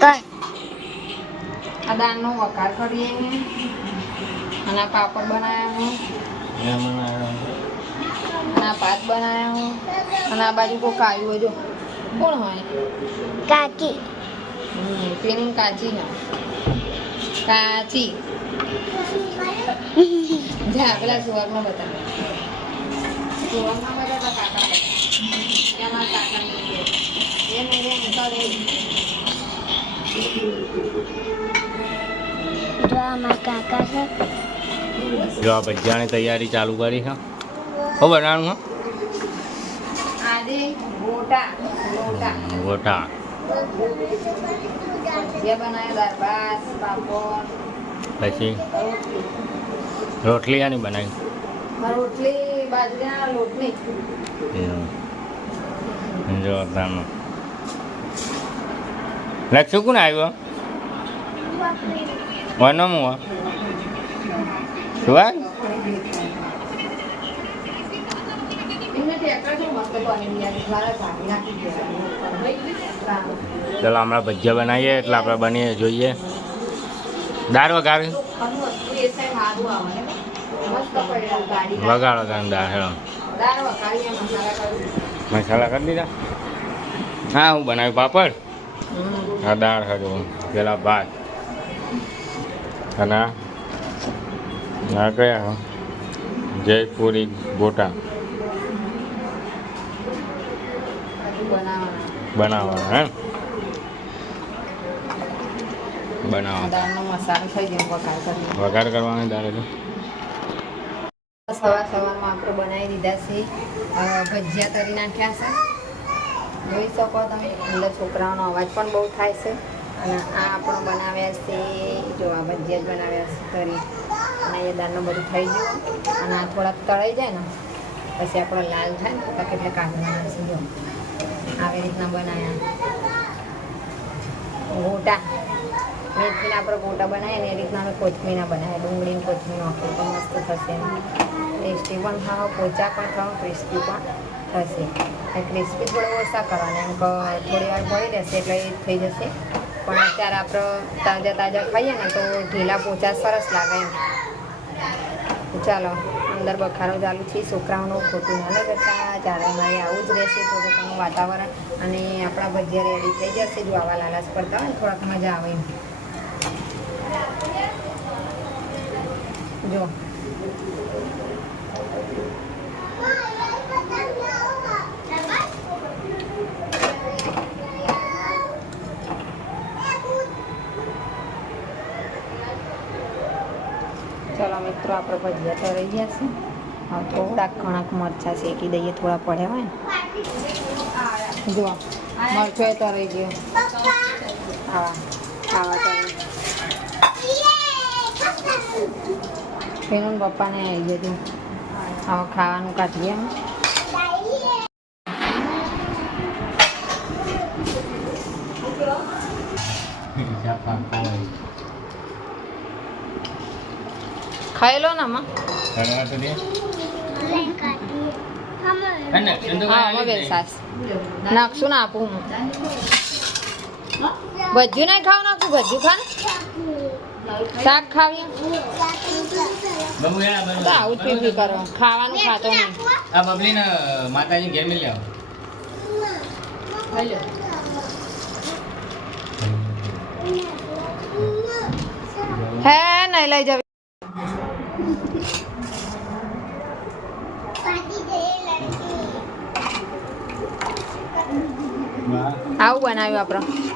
કર આ દાળનો વઘાર કરીએ અને આ પાપડ બનાવ્યા હું. અને આ ભાત બનાવ્યા હું. અને આ બાજુ કોક આવ્યું હજુ જો. કોણ હોય? કાકી હમ, કાચી છે કાચી. જા પેલા સુવરમાં બતાવે. સુવરમાં બતાવતા કાકા. એમાં કાકા એ નહીં રે નીકળે. જો આમાં કાકા છે? જો આ ભજીયાની તૈયારી ચાલુ કરી છે હો બનાવવાનું હા? ગોટા પછી? રોટલી રોટલી આની બનાવી? રોટલી બાજરાના લોટની જો તમે લક્ષુ કોણ આવ્યો વનો મું શું એમને ટ્રેક્ટર છે મસ્ત બની ગયા દ્વારા ઢાંકી નાખી ગયા ચલો હમણાં ભજીયા બનાવીએ એટલે આપણે બનીએ જોઈએ. દાળ વગાડે વગાડો તમે દાળ કરી મસાલા કરી દીધા? હા હું બનાવ્યું પાપડ. આ દાળ હજુ પેલા ભાત. અને આ કયા? જયપુરી ગોટા. બનાવવાના બનાવવાના હે? આ બનાવવા દાળનો મસાલો થઈ ગયો વઘાર કરી કરવાની દાળ એટલે સવાર સવારમાં આપણે બનાવી દીધા છે ભજીયા તરી નાખ્યા છે. જોઈ શકો તમે. અંદર છોકરાઓનો અવાજ પણ બહુ થાય છે. અને આ આપણો બનાવ્યા છે, જો આ ભજીયા જ બનાવ્યા છે તરી અને એ દાળનું બધું થઈ ગયું. અને આ થોડાક તળાઈ જાય ને, પછી આપણો લાલ થાય ને, તો એટલે કાઢવાના છે, જો. આવી રીતના બનાવ્યા. ગોટા. મેથીના આપણે ગોટા બનાવીએ ને એ રીતના અમે કોથમીના બનાવીએ. ડુંગળીની કોથમીર નાખીએ તો મસ્ત થશે. ટેસ્ટી પણ ખાવ પોચા પણ ખાઓ ક્રિસ્પી પણ થશે. ક્રિસ્પી થોડો ઓછા કરવાના, એમ થોડી વાર ભળી રહેશે એટલે એ થઈ જશે. પણ અત્યારે આપણે તાજા તાજા ખાઈએ ને તો ઢીલા પોચા સરસ લાગે એમ. ચાલો, અંદર બખારો ચાલુ છે, છોકરાઓનું ખોટું ના કરતા ચાલો મારે આવું જ રહેશે થોડુંક વાતાવરણ અને આપણા ભજીયા રેડી થઈ જશે, જો આવા લાલાસ કરતા હોય ને, થોડાક મજા આવે એમ. જો. ચલો મિત્રો, આપણે ભજીયા તો રહી ગયા છે. હા થોડાક ઘણાક મરચાં શેકી દઈએ, થોડા પડ્યા હોય ને. જુઓ મરચો તો રહી ગયો. હા આવા પેલું પપ્પાને આવી ગયું હવે ખાવાનું કાઢીએ ખાઈ લો ને નાખશું ને આપું ભજ્યું નહીં ખાવ નાખું ભજ્યું ખા શાક ખાવી? તો આવું પી પી કરો? ખાવાનું ખાતો નહીં. આ બબલીને માતાજી ઘેર મિલ આવો હે નહીં લઈ જવી. આવું બનાવ્યું આપણે.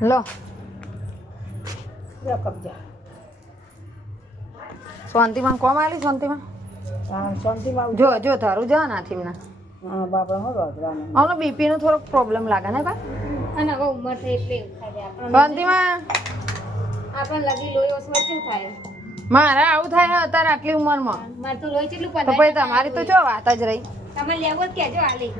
લો. શાંતિમાં કોમ આવેલી શાંતિમાં? જો જો તારું જા નાથી ના બાપડા હું રોજવાનું આનો બીપી નો થોડોક પ્રોબ્લેમ લાગે ને ભાઈ? અને હવે ઉંમર થઈ એટલે એવું થાય છે. શાંતિમાં? આપણને લગી લોહી ઓછું શું થાય? મારે આવું થાય અત્યારે આટલી ઉંમરમાં. મારે તો લોહી કેટલું તો પછી તમારી તો જો વાત જ રહી. તમે લેવો જ કેજો આલી.